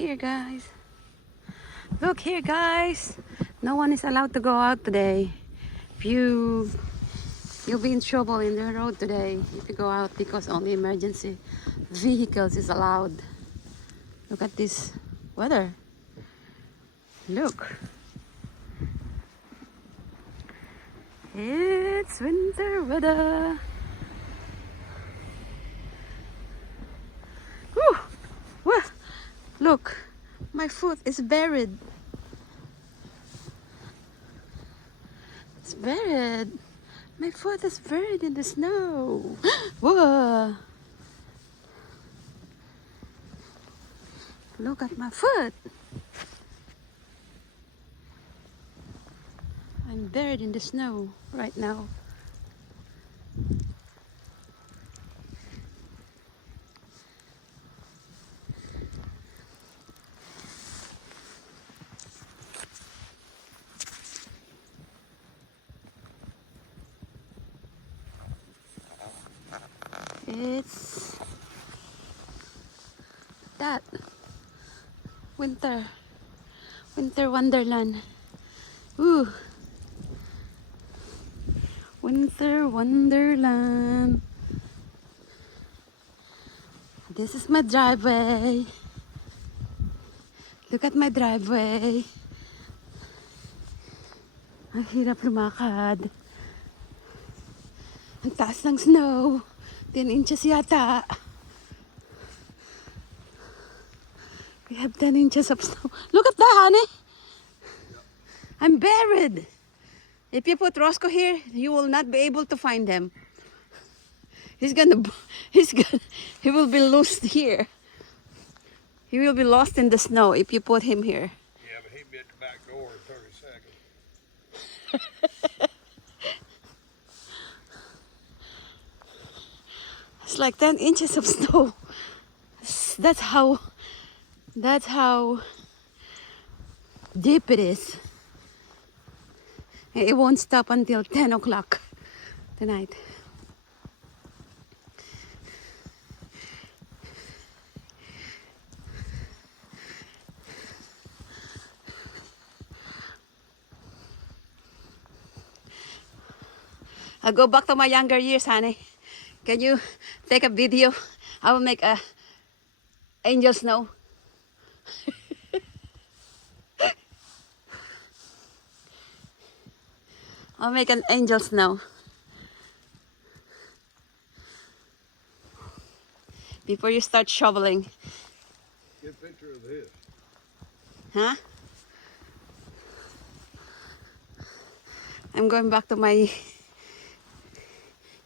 here, guys. Look here, guys. No one is allowed to go out today. If you'll be in trouble in the road today if you go out, because only emergency vehicles is allowed. Look at this weather. Look. It's winter weather. Whew. Whoa. Look, my foot is buried. It's buried. My foot is buried in the snow. Whoa. Look at my foot. I'm buried in the snow right now. It's that winter wonderland. Ooh. Winter wonderland. This is my driveway. Look at my driveway. Ang hirap lumakad. Ang taas ng snow. 10 inches yata. We have 10 inches of snow. Look at that, honey. I'm buried. If you put Roscoe here, you will not be able to find him. He will be lost here. He will be lost in the snow if you put him here. Yeah, but he'd be at the back door in 30 seconds. It's like 10 inches of snow. That's how deep it is. It won't stop until 10 o'clock tonight. I'll go back to my younger years, honey. Can you take a video? I will make a angel snow. I'll make an angel snow. Before you start shoveling. Get a picture of this. Huh? I'm going back to my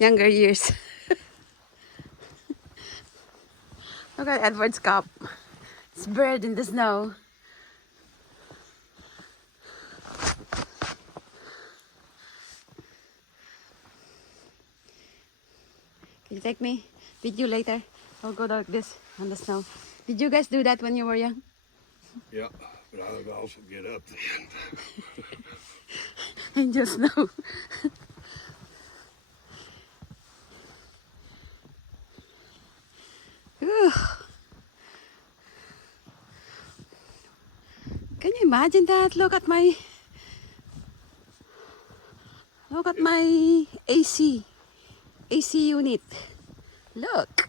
younger years. Look at Edward's cup. It's buried in the snow. Can you take me? Video later. I'll go like this on the snow. Did you guys do that when you were young? Yeah, but I would also get up then. Angel snow. Can you imagine that? Look at my AC unit. Look.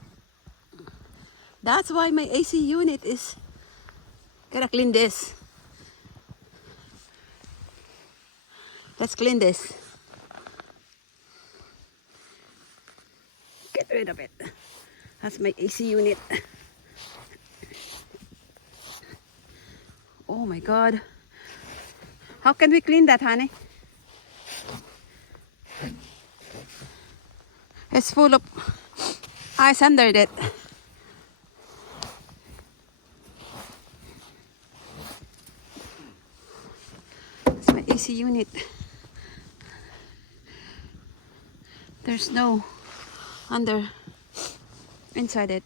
That's why my AC unit is. Gotta clean this. Let's clean this. Get rid of it. That's my AC unit. Oh my God. How can we clean that, honey? It's full of ice under it. It's my AC unit. There's no inside it.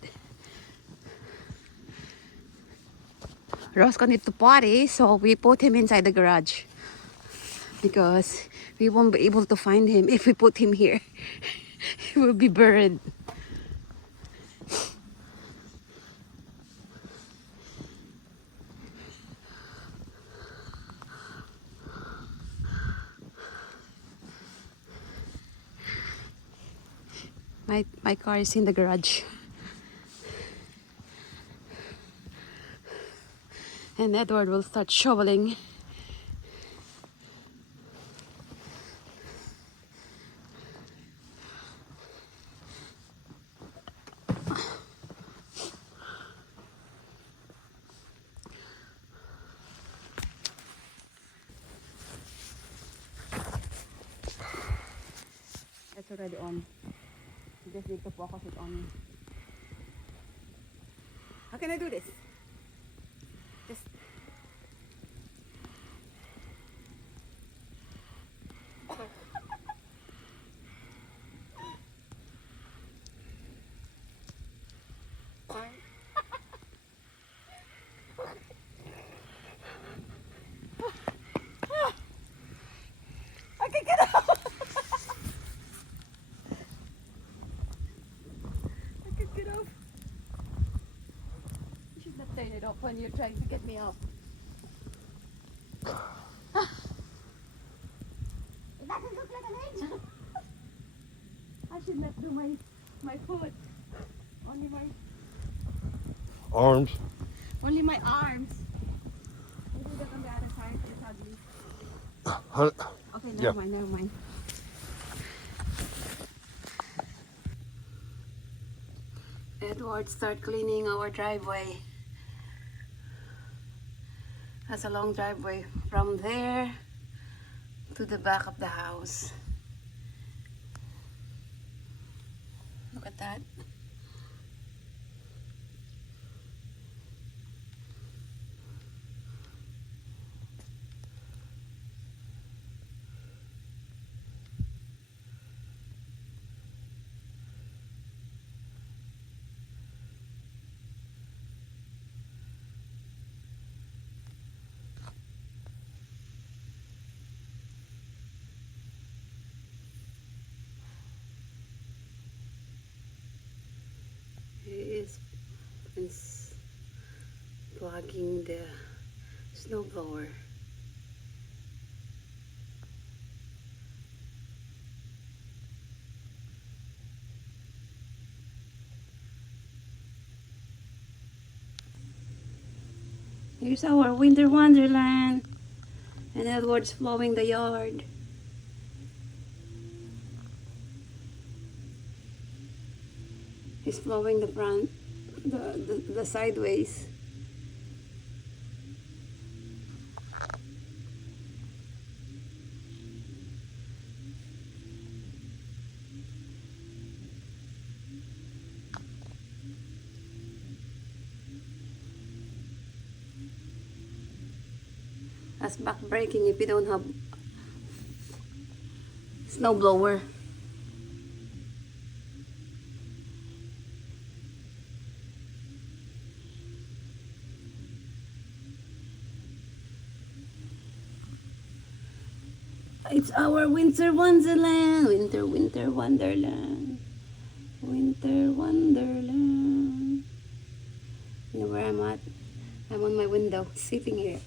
Roscoe needs to potty, so we put him inside the garage because we won't be able to find him if we put him here. He will be buried. My car is in the garage. And Edward will start shoveling. It's already on. You just need to focus it on. How can I do this? Just I can get out. I can get off. You should not turn it off when you're trying to get me up. It doesn't look like an angel. I should not do my foot. Only my Arms. only my arms. I do that on the other side. It's ugly. Okay, Yeah. never mind. Edward, start cleaning our driveway. That's a long driveway from there to the back of the house. Look at that. Is plugging the snow blower. Here's our winter wonderland, and Edward's plowing the yard. He's plowing the front, the sideways. That's back braking if you don't have snow blower. It's our winter wonderland, winter wonderland, winter wonderland. You know where I'm at? I'm on my window, sitting here.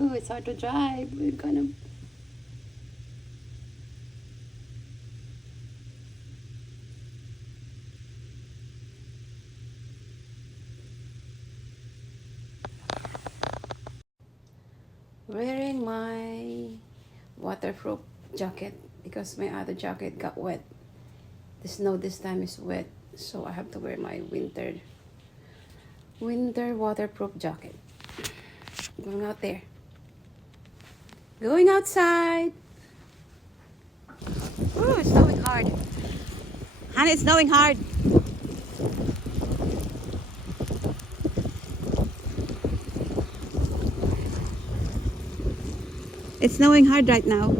Ooh, it's hard to drive. We're gonna. Wearing my waterproof jacket because my other jacket got wet. The snow this time is wet, so I have to wear my winter waterproof jacket. Going out there. Going outside. Ooh, it's snowing hard. Hannah, it's snowing hard. It's snowing hard right now.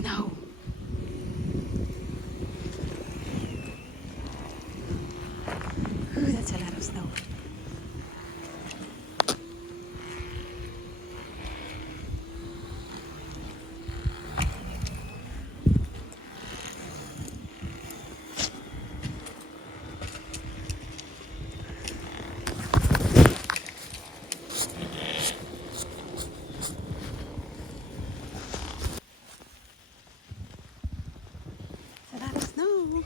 snow. Ooh, that's a lot of snow. It's a lot of snow.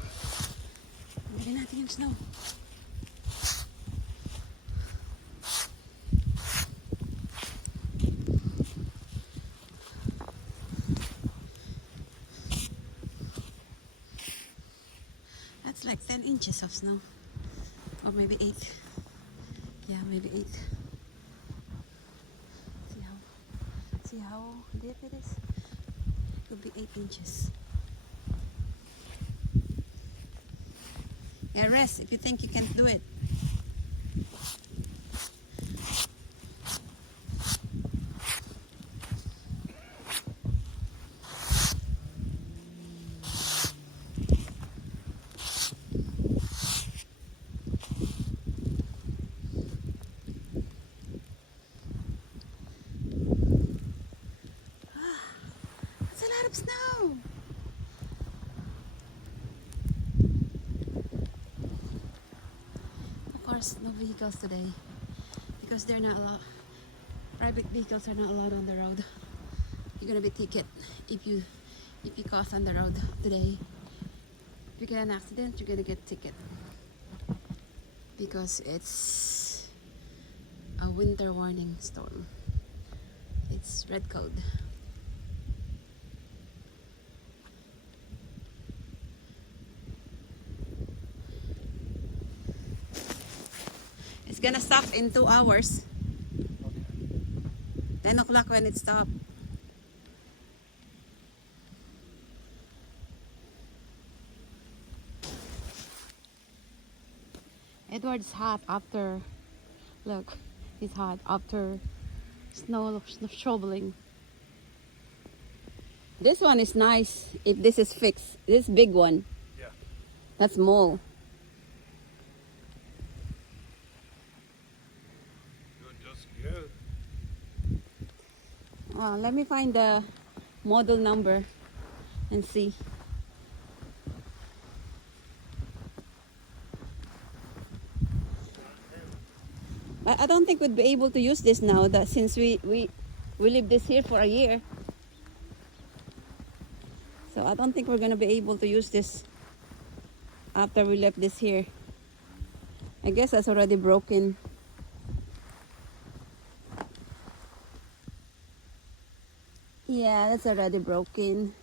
Tanggalin natin yung snow. That's like 10 inches of snow. Or maybe 8. Yeah, maybe 8. See how deep it is? It could be 8 inches. Yeah, rest if you think you can't do it. That's a lot of snow. Of course, no vehicles today because they're not allowed. Private vehicles are not allowed on the road. You're gonna be ticket if you cross on the road today. If you get an accident, you're gonna get ticket because it's a winter warning storm. It's red code. It's gonna stop in 2 hours. 10 o'clock when it stops. Edward's hot after, look, he's hot after snow shoveling. This one is nice if this is fixed. This big one. Yeah. That's small. Doing just good. Let me find the model number and see. But I don't think we'd be able to use this now that since we live this here for a year. So I don't think we're gonna be able to use this after we left this here. I guess that's already broken. Yeah, that's already broken.